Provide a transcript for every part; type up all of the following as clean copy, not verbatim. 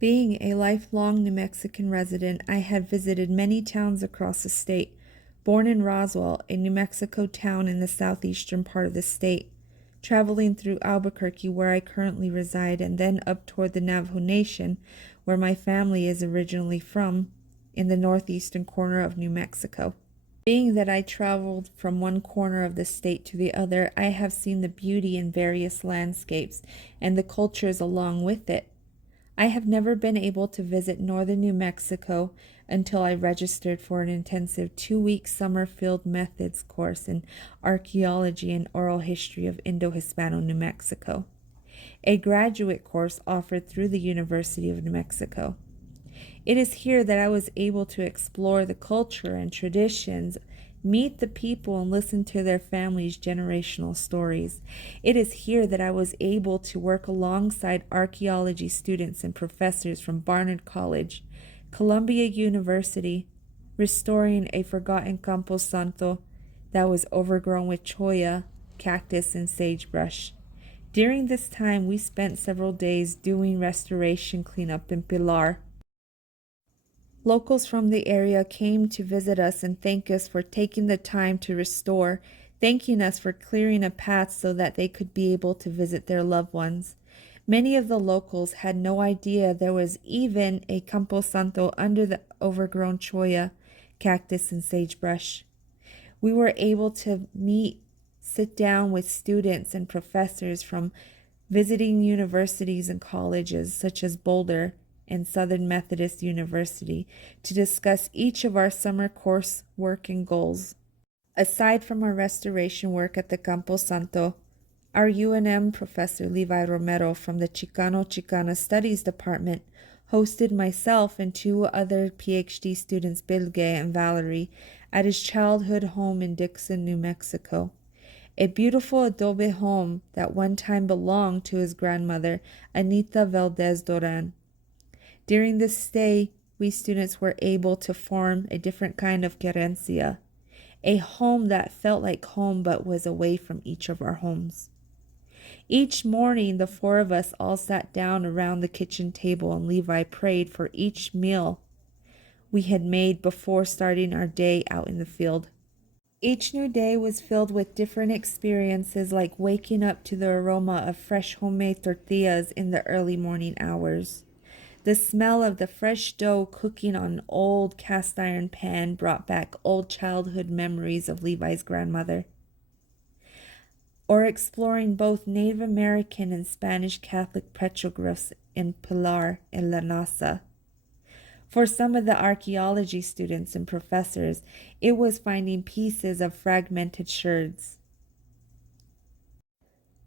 Being a lifelong New Mexican resident, I had visited many towns across the state. Born in Roswell, a New Mexico town in the southeastern part of the state, traveling through Albuquerque, where I currently reside, and then up toward the Navajo Nation, where my family is originally from, in the northeastern corner of New Mexico. Being that I traveled from one corner of the state to the other, I have seen the beauty in various landscapes and the cultures along with it. I have never been able to visit northern New Mexico until I registered for an intensive 2-week summer field methods course in archaeology and oral history of Indo-Hispano, New Mexico, a graduate course offered through the University of New Mexico. It is here that I was able to explore the culture and traditions, meet the people, and listen to their families' generational stories. It is here that I was able to work alongside archaeology students and professors from Barnard College, Columbia University, restoring a forgotten Campo Santo that was overgrown with cholla, cactus, and sagebrush. During this time, we spent several days doing restoration cleanup in Pilar. Locals from the area came to visit us and thank us for taking the time to restore, thanking us for clearing a path so that they could be able to visit their loved ones. Many of the locals had no idea there was even a Campo Santo under the overgrown cholla, cactus, and sagebrush. We were able to sit down with students and professors from visiting universities and colleges such as Boulder and Southern Methodist University to discuss each of our summer course work and goals. Aside from our restoration work at the Campo Santo, our UNM professor Levi Romero from the Chicano-Chicana Studies Department hosted myself and 2 other PhD students, Bilge and Valerie, at his childhood home in Dixon, New Mexico. A beautiful adobe home that one time belonged to his grandmother, Anita Valdez Doran. During this stay, we students were able to form a different kind of querencia, a home that felt like home but was away from each of our homes. Each morning, the 4 of us all sat down around the kitchen table and Levi prayed for each meal we had made before starting our day out in the field. Each new day was filled with different experiences, like waking up to the aroma of fresh homemade tortillas in the early morning hours. The smell of the fresh dough cooking on an old cast iron pan brought back old childhood memories of Levi's grandmother. Or exploring both Native American and Spanish Catholic petroglyphs in Pilar and La Nasa. For some of the archaeology students and professors, it was finding pieces of fragmented sherds.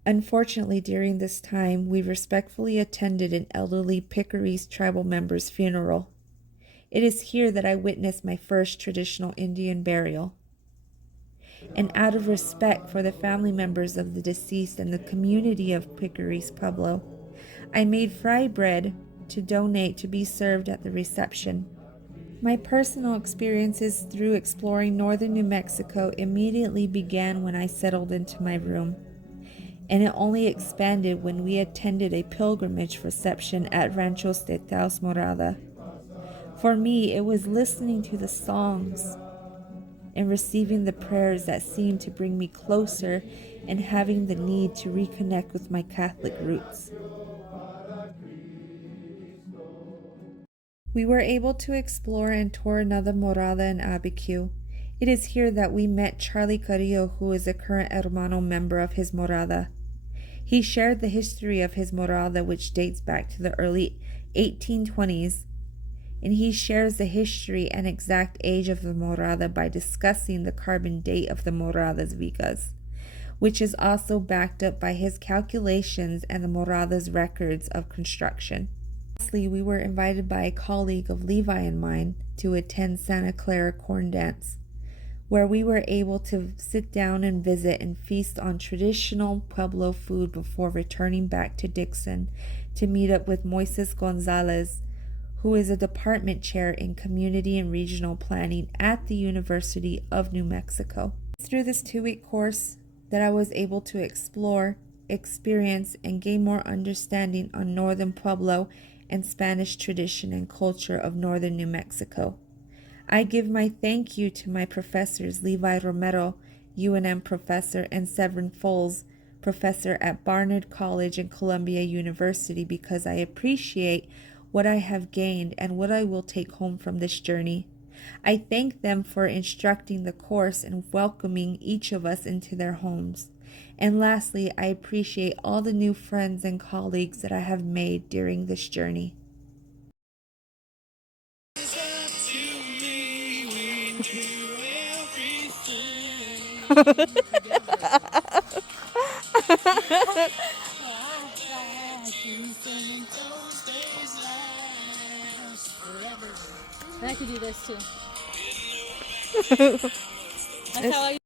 Unfortunately, during this time, we respectfully attended an elderly Piccaries tribal member's funeral. It is here that I witnessed my first traditional Indian burial. And out of respect for the family members of the deceased and the community of Piccaries Pueblo, I made fry bread to donate to be served at the reception. My personal experiences through exploring northern New Mexico immediately began when I settled into my room, and it only expanded when we attended a pilgrimage reception at Ranchos de Taos Morada. For me, it was listening to the songs and receiving the prayers that seemed to bring me closer and having the need to reconnect with my Catholic roots. We were able to explore and tour another morada in Abiquiu. It is here that we met Charlie Carrillo, who is a current hermano member of his morada. He shared the history of his morada, which dates back to the early 1820s, and he shares the history and exact age of the morada by discussing the carbon date of the morada's vigas, which is also backed up by his calculations and the morada's records of construction. Lastly, we were invited by a colleague of Levi and mine to attend Santa Clara Corn Dance, where we were able to sit down and visit and feast on traditional Pueblo food before returning back to Dixon to meet up with Moises Gonzalez, who is a department chair in community and regional planning at the University of New Mexico. Through this 2-week course that I was able to explore, experience, and gain more understanding on northern Pueblo and Spanish tradition and culture of northern New Mexico. I give my thank you to my professors Levi Romero, UNM professor, and Severin Foles, professor at Barnard College and Columbia University, because I appreciate what I have gained and what I will take home from this journey. I thank them for instructing the course and welcoming each of us into their homes. And lastly, I appreciate all the new friends and colleagues that I have made during this journey. And I could do this too. That's how I